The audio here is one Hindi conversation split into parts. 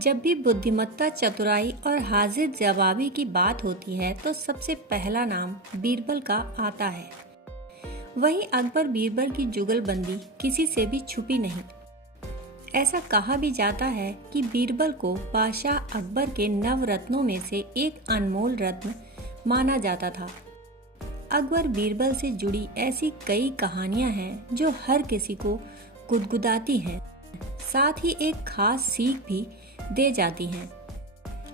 जब भी बुद्धिमत्ता, चतुराई और हाजिर जवाबी की बात होती है तो सबसे पहला नाम बीरबल का आता है। वहीं अकबर बीरबल की जुगलबंदी किसी से भी छुपी नहीं। ऐसा कहा भी जाता है कि बीरबल को बादशाह अकबर के नवरत्नों में से एक अनमोल रत्न माना जाता था। अकबर बीरबल से जुड़ी ऐसी कई कहानियां हैं जो हर किसी को गुदगुदाती हैं, साथ ही एक खास सीख भी दे जाती हैं।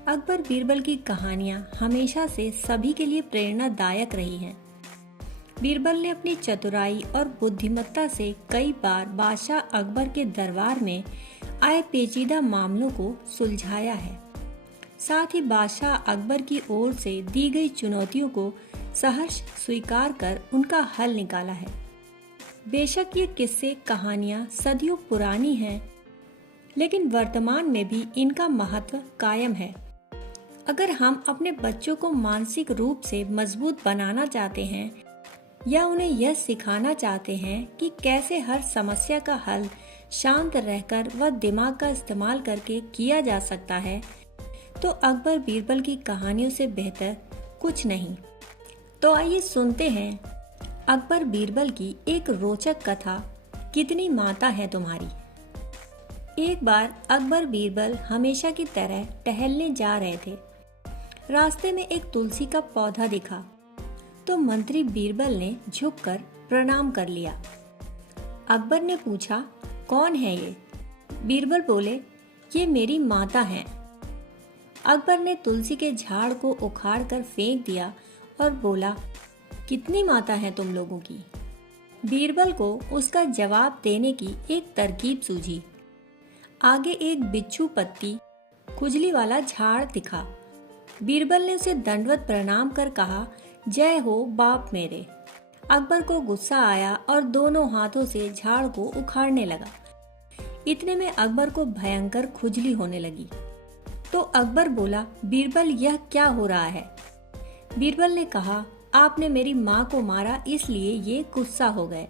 अकबर बीरबल की कहानियां हमेशा से सभी के लिए प्रेरणादायक रही हैं। बीरबल ने अपनी चतुराई और बुद्धिमत्ता से कई बार बादशाह अकबर के दरबार में आए पेचीदा मामलों को सुलझाया है। साथ ही बादशाह अकबर की ओर से दी गई चुनौतियों को सहर्ष स्वीकार कर उनका हल निकाला है। बेशक ये किस्से कहानियां सदियों पुरानी हैं, लेकिन वर्तमान में भी इनका महत्व कायम है। अगर हम अपने बच्चों को मानसिक रूप से मजबूत बनाना चाहते हैं या उन्हें यह सिखाना चाहते हैं कि कैसे हर समस्या का हल शांत रहकर व दिमाग का इस्तेमाल करके किया जा सकता है, तो अकबर बीरबल की कहानियों से बेहतर कुछ नहीं। तो आइए सुनते हैं अकबर बीरबल की एक रोचक कथा, कितनी माता है तुम्हारी। एक बार अकबर बीरबल हमेशा की तरह टहलने जा रहे थे। रास्ते में एक तुलसी का पौधा दिखा तो मंत्री बीरबल ने झुककर प्रणाम कर लिया। अकबर ने पूछा, कौन है ये? बीरबल बोले, ये मेरी माता हैं। अकबर ने तुलसी के झाड़ को उखाड़कर फेंक दिया और बोला, कितनी माता है तुम लोगों की? बीरबल को उसका जवाब देने की एक तरकीब सूझी। आगे एक बिच्छू पत्ती खुजली वाला झाड़ दिखा। बीरबल ने उसे दंडवत प्रणाम कर कहा, जय हो बाप मेरे। अकबर को गुस्सा आया और दोनों हाथों से झाड़ को उखाड़ने लगा। इतने में अकबर को भयंकर खुजली होने लगी। तो अकबर बोला, बीरबल यह क्या हो रहा है? बीरबल ने कहा, आपने मेरी माँ को मारा इसलिए ये गुस्सा हो गए।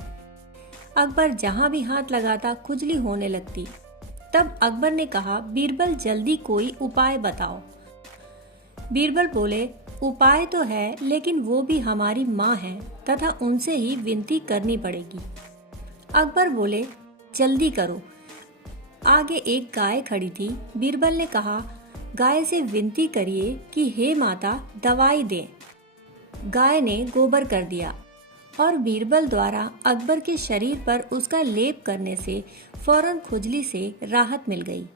अकबर जहाँ भी हाथ लगाता खुजली होने लगती। तब अकबर ने कहा, बीरबल जल्दी कोई उपाय बताओ। बीरबल बोले, उपाय तो है, लेकिन वो भी हमारी माँ है तथा उनसे ही विनती करनी पड़ेगी। अकबर बोले, जल्दी करो। आगे एक गाय खड़ी थी। बीरबल ने कहा, गाय से विनती करिए कि हे माता दवाई दे। गाय ने गोबर कर दिया और बीरबल द्वारा अकबर के शरीर पर उसका लेप करने से फौरन खुजली से राहत मिल गई।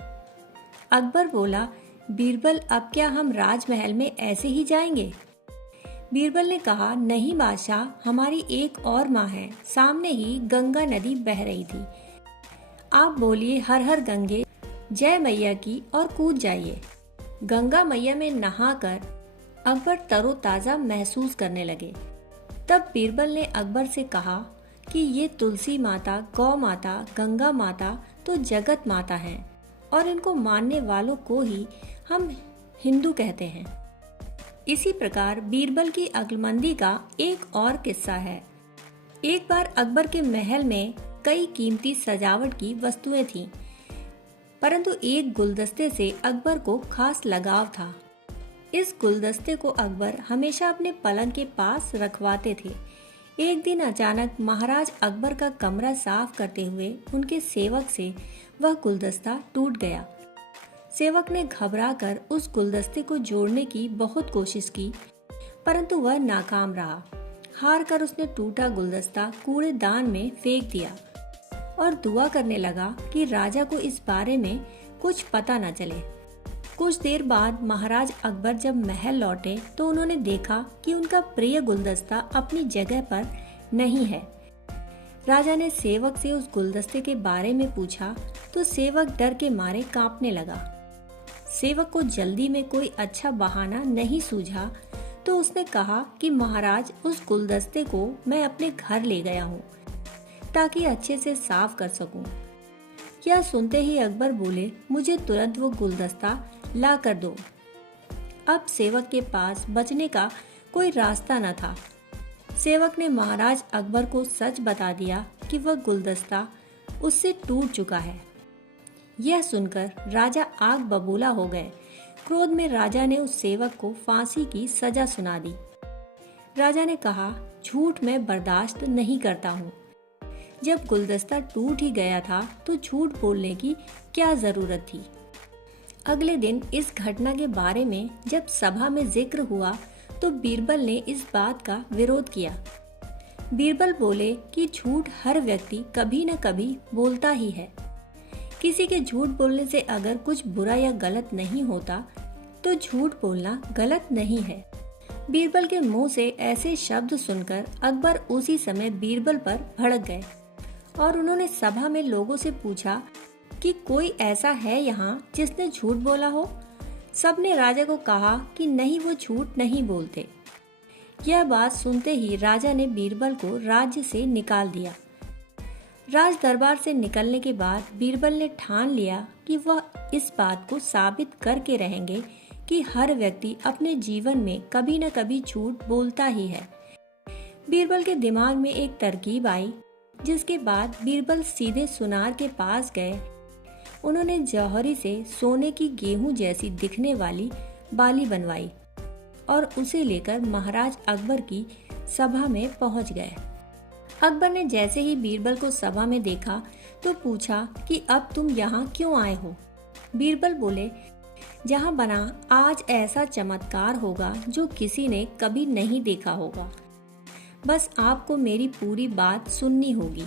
अकबर बोला, बीरबल अब क्या हम राजमहल में ऐसे ही जाएंगे? बीरबल ने कहा, नहीं बादशाह, हमारी एक और माँ है। सामने ही गंगा नदी बह रही थी। आप बोलिए हर हर गंगे जय मैया की और कूद जाइए। गंगा मैया में नहाकर अकबर तरोताजा महसूस करने लगे। तब बीरबल ने अकबर से कहा कि ये तुलसी माता, गौ माता, गंगा माता तो जगत माता हैं और इनको मानने वालों को ही हम हिंदू कहते हैं। इसी प्रकार बीरबल की अक्लमंदी का एक और किस्सा है। एक बार अकबर के महल में कई कीमती सजावट की वस्तुएं थीं, परंतु एक गुलदस्ते से अकबर को खास लगाव था। इस गुलदस्ते को अकबर हमेशा अपने पलंग के पास रखवाते थे। एक दिन अचानक महाराज अकबर का कमरा साफ करते हुए उनके सेवक से वह गुलदस्ता टूट गया। सेवक ने घबराकर उस गुलदस्ते को जोड़ने की बहुत कोशिश की, परंतु वह नाकाम रहा। हार कर उसने टूटा गुलदस्ता कूड़ेदान में फेंक दिया और दुआ करने लगा कि राजा को इस बारे में कुछ पता न चले। कुछ देर बाद महाराज अकबर जब महल लौटे तो उन्होंने देखा कि उनका प्रिय गुलदस्ता अपनी जगह पर नहीं है। राजा ने सेवक से उस गुलदस्ते के बारे में पूछा तो सेवक डर के मारे कांपने लगा। सेवक को जल्दी में कोई अच्छा बहाना नहीं सूझा तो उसने कहा कि महाराज, उस गुलदस्ते को मैं अपने घर ले गया हूँ ताकि अच्छे से साफ कर सकूं। यह सुनते ही अकबर बोले, मुझे तुरंत वो गुलदस्ता ला कर दो। अब सेवक के पास बचने का कोई रास्ता न था। सेवक ने महाराज अकबर को सच बता दिया कि वह गुलदस्ता उससे टूट चुका है। यह सुनकर राजा आग बबूला हो गए। क्रोध में राजा ने उस सेवक को फांसी की सजा सुना दी। राजा ने कहा, झूठ मैं बर्दाश्त नहीं करता हूँ। जब गुलदस्ता टूट ही गया था तो झूठ बोलने की क्या जरूरत थी। अगले दिन इस घटना के बारे में जब सभा में जिक्र हुआ तो बीरबल ने इस बात का विरोध किया। बीरबल बोले कि झूठ हर व्यक्ति कभी न कभी बोलता ही है। किसी के झूठ बोलने से अगर कुछ बुरा या गलत नहीं होता तो झूठ बोलना गलत नहीं है। बीरबल के मुंह से ऐसे शब्द सुनकर अकबर उसी समय बीरबल पर भड़क गए और उन्होंने सभा में लोगों से पूछा कि कोई ऐसा है यहाँ जिसने झूठ बोला हो। सबने राजा को कहा कि नहीं, वो झूठ नहीं बोलते। यह बात सुनते ही राजा ने बीरबल को राज्य से निकाल दिया। राज दरबार से निकलने के बाद बीरबल ने ठान लिया कि वह इस बात को साबित करके रहेंगे कि हर व्यक्ति अपने जीवन में कभी न कभी झूठ बोलता ही है। बीरबल के दिमाग में एक तरकीब आई, जिसके बाद बीरबल सीधे सुनार के पास गए। उन्होंने जौहरी से सोने की गेहूं जैसी दिखने वाली बाली बनवाई और उसे लेकर महाराज अकबर की सभा में पहुंच गए। अकबर ने जैसे ही बीरबल को सभा में देखा तो पूछा कि अब तुम यहाँ क्यों आए हो। बीरबल बोले, जहाँ बना आज ऐसा चमत्कार होगा जो किसी ने कभी नहीं देखा होगा। बस आपको मेरी पूरी बात सुननी होगी।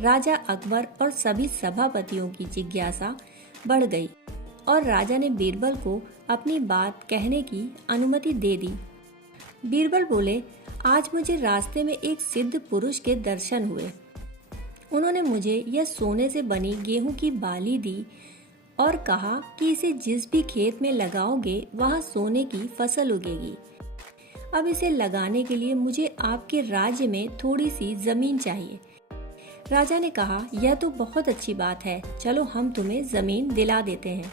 राजा अकबर और सभी सभापतियों की जिज्ञासा बढ़ गई और राजा ने बीरबल को अपनी बात कहने की अनुमति दे दी। बीरबल बोले, आज मुझे रास्ते में एक सिद्ध पुरुष के दर्शन हुए। उन्होंने मुझे यह सोने से बनी गेहूं की बाली दी और कहा कि इसे जिस भी खेत में लगाओगे वहाँ सोने की फसल उगेगी। अब इसे लगाने के लिए मुझे आपके राज्य में थोड़ी सी जमीन चाहिए। राजा ने कहा, यह तो बहुत अच्छी बात है, चलो हम तुम्हें जमीन दिला देते हैं।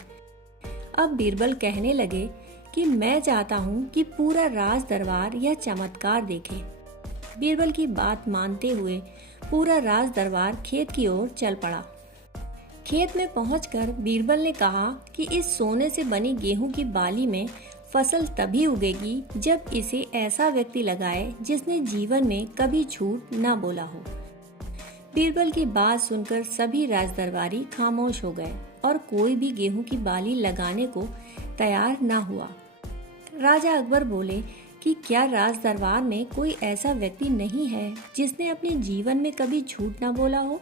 अब बीरबल कहने लगे कि मैं चाहता हूँ कि पूरा राज दरबार यह चमत्कार देखे। बीरबल की बात मानते हुए पूरा राज दरबार खेत की ओर चल पड़ा। खेत में पहुंचकर बीरबल ने कहा कि इस सोने से बनी गेहूं की बाली में फसल तभी उगेगी जब इसे ऐसा व्यक्ति लगाए जिसने जीवन में कभी झूठ न बोला हो। बीरबल की बात सुनकर सभी राजदरबारी खामोश हो गए और कोई भी गेहूं की बाली लगाने को तैयार न हुआ। राजा अकबर बोले कि क्या राज दरबार में कोई ऐसा व्यक्ति नहीं है जिसने अपने जीवन में कभी झूठ न बोला हो।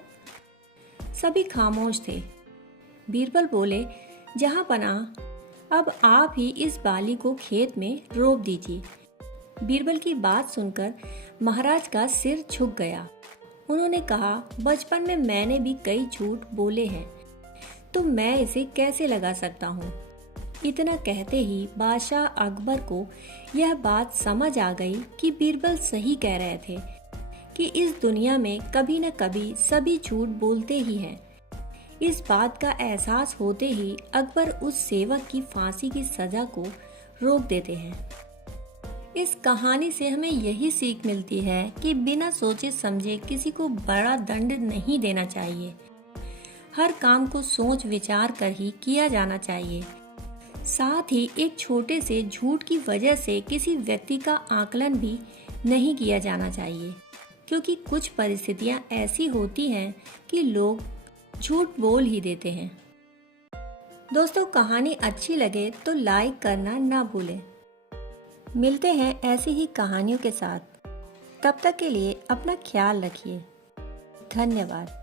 सभी खामोश थे। बीरबल बोले, जहां पनाह, अब आप ही इस बाली को खेत में रोप दीजिए। बीरबल की बात सुनकर महाराज का सिर झुक गया। उन्होंने कहा, बचपन में मैंने भी कई झूठ बोले हैं, तो मैं इसे कैसे लगा सकता हूँ। इतना कहते ही बादशाह अकबर को यह बात समझ आ गई कि बीरबल सही कह रहे थे कि इस दुनिया में कभी न कभी सभी झूठ बोलते ही हैं। इस बात का एहसास होते ही अकबर उस सेवक की फांसी की सजा को रोक देते हैं। इस कहानी से हमें यही सीख मिलती है कि बिना सोचे समझे किसी को बड़ा दंड नहीं देना चाहिए। हर काम को सोच विचार कर ही किया जाना चाहिए। साथ ही एक छोटे से झूठ की वजह से किसी व्यक्ति का आकलन भी नहीं किया जाना चाहिए, क्योंकि कुछ परिस्थितियां ऐसी होती हैं कि लोग झूठ बोल ही देते हैं। दोस्तों, कहानी अच्छी लगे तो लाइक करना ना भूलें। मिलते हैं ऐसी ही कहानियों के साथ। तब तक के लिए अपना ख्याल रखिए। धन्यवाद।